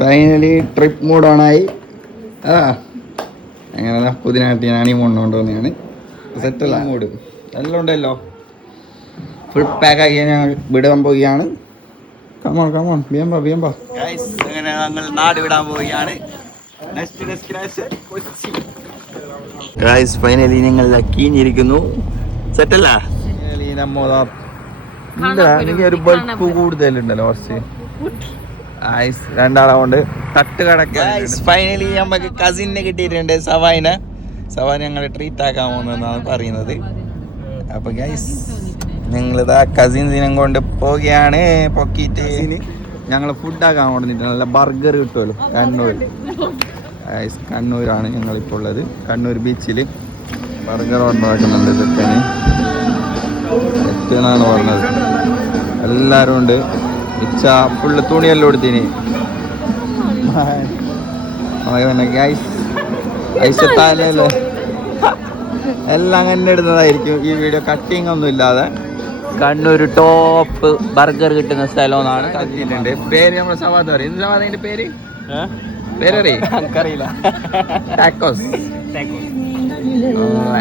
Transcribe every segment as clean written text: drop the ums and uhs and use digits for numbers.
Finally trip mood ഓണായി. അങ്ങനെ പുതിനാട്ടി ഞാനീ കൊണ്ടുകൊണ്ടുവന്നെയാണ്. സെറ്റല്ല മൂഡ് എല്ലാം ഉണ്ടല്ലോ. ഫുൾ പാക്കാക്കി ഞങ്ങൾ വിടാൻ പോവുകയാണ്. കമോൺ ബിയമ്പ അങ്ങനെ ഞങ്ങൾ നാട് വിടാൻ പോവുകയാണ്. ഫൈനലി ഞങ്ങൾ കീഞ്ഞിരിക്കുന്നു. സെറ്റല്ല എനിക്ക് ഒരു ബൾപ്പ് കൂടുതലുണ്ടല്ലോ കുറച്ച്. രണ്ടാളെ കൊണ്ട് തട്ട് കടക്കാൻ. ഫൈനലി നമുക്ക് കസിനെ കിട്ടിയിട്ടുണ്ട്. സവാന ഞങ്ങൾ ട്രീറ്റ് ആക്കാൻ പോകുന്നതെന്നാണ് പറയുന്നത്. അപ്പൊ ഗൈസ് ഞങ്ങളിതാ കസിൻസിനെ കൊണ്ട് പോവുകയാണ്. പൊക്കിയിട്ട് ഞങ്ങൾ ഫുഡാക്കാൻ കൊണ്ടിട്ട് നല്ല ബർഗർ കിട്ടുമല്ലോ കണ്ണൂരാണ് ഞങ്ങളിപ്പോൾ ഉള്ളത്. കണ്ണൂർ ബീച്ചിൽ ബർഗർ ഉണ്ടാക്കുന്നുണ്ട്. തെറ്റാണ് പറഞ്ഞത്. എല്ലാവരും ഉണ്ട്. ഇച്ച ഫുള്ള് തുണിയെല്ലാം കൊടുത്തിന്. ഐസത്താലല്ലേ എല്ലാം അങ്ങനെ ഇടുന്നതായിരിക്കും ഈ വീഡിയോ. കട്ടിങ് ഒന്നും ഇല്ലാതെ കണ്ണൂർ ടോപ്പ് ബർഗർ കിട്ടുന്ന സ്ഥലമെന്നാണ് കത്തിയിട്ടുണ്ട്. പേര് നമ്മുടെ സവാദ് പറയും. എന്ത് സവാദിന്റെ പേരറിയില്ല. ടാക്കോസ്.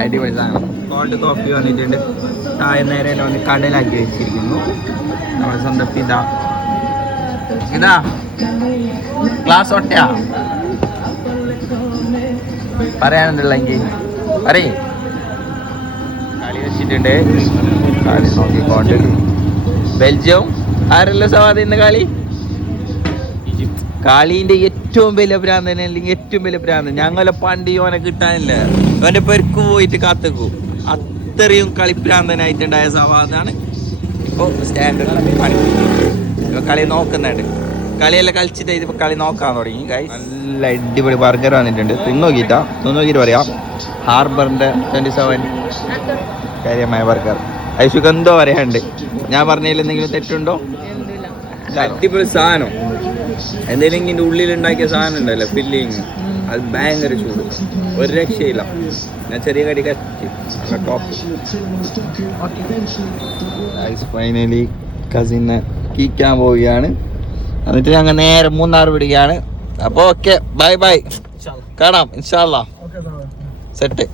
അടിപൊളി സാധനം. കോൾഡ് കോഫി വന്നിട്ടുണ്ട്. ചായ നേരെ വന്ന് കടലാക്കി വെച്ചിരിക്കുന്നു. നമ്മുടെ സ്വന്തം ഇതാ ക്ലാസ് ഒട്ടയാ പറയാനുണ്ടെങ്കിൽ പറയേ. കളി വെച്ചിട്ടുണ്ട്. കളി നോക്കിക്കൊണ്ട് ബെൽജിയം ആരല്ല സവാദ് ഇന്ന് കളീന്റെ ഏറ്റവും വലിയ ഭ്രാന്തൻ അല്ലെങ്കിൽ ഏറ്റവും വലിയ ഭ്രാന്തൻ. ഞങ്ങളെ പണ്ട് ഓനെ കിട്ടാനില്ല. അവന്റെ പെരുക്ക് പോയിട്ട് കാത്തുക്കും. അത്രയും കളിഭ്രാന്തനായിട്ടുണ്ടായ സവാദാണ് ഇപ്പൊ സ്റ്റാൻഡേർഡ് ഇപ്പൊ കളി നോക്കുന്നുണ്ട്. കളിയെല്ലാം കളിച്ചിട്ട് ഇതിപ്പോ കളി നോക്കാൻ തുടങ്ങി. നല്ല അടിപൊളി ബർഗർ വന്നിട്ടുണ്ട്. തിന്നോക്കിട്ട് പറയാം. ഹാർബറിന്റെ 27 കാര്യമായ ബർഗർ. ഐശുക്ക് എന്തോ പറയാനുണ്ട്. ഞാൻ പറഞ്ഞതിൽ എന്തെങ്കിലും തെറ്റുണ്ടോ? അടിപൊളി സാധനം. എന്തെങ്കിലും ഇതിൻ്റെ ഉള്ളിലുണ്ടാക്കിയ സാധനം ഉണ്ടല്ലോ ഫില്ലിങ്, അത് ഭയങ്കര ചൂട്, ഒരു രക്ഷയില്ല. ഞാൻ ചെറിയ കടി കത്തി ടോപ്പ്. ഫൈനലി കസിനെ കീക്കാൻ പോവുകയാണ്. എന്നിട്ട് ഞങ്ങൾ നേരെ മൂന്നാർ വിടുകയാണ്. അപ്പോൾ ഓക്കെ, ബൈ കാണാം ഇൻഷാ അല്ലാ. സെറ്റ്.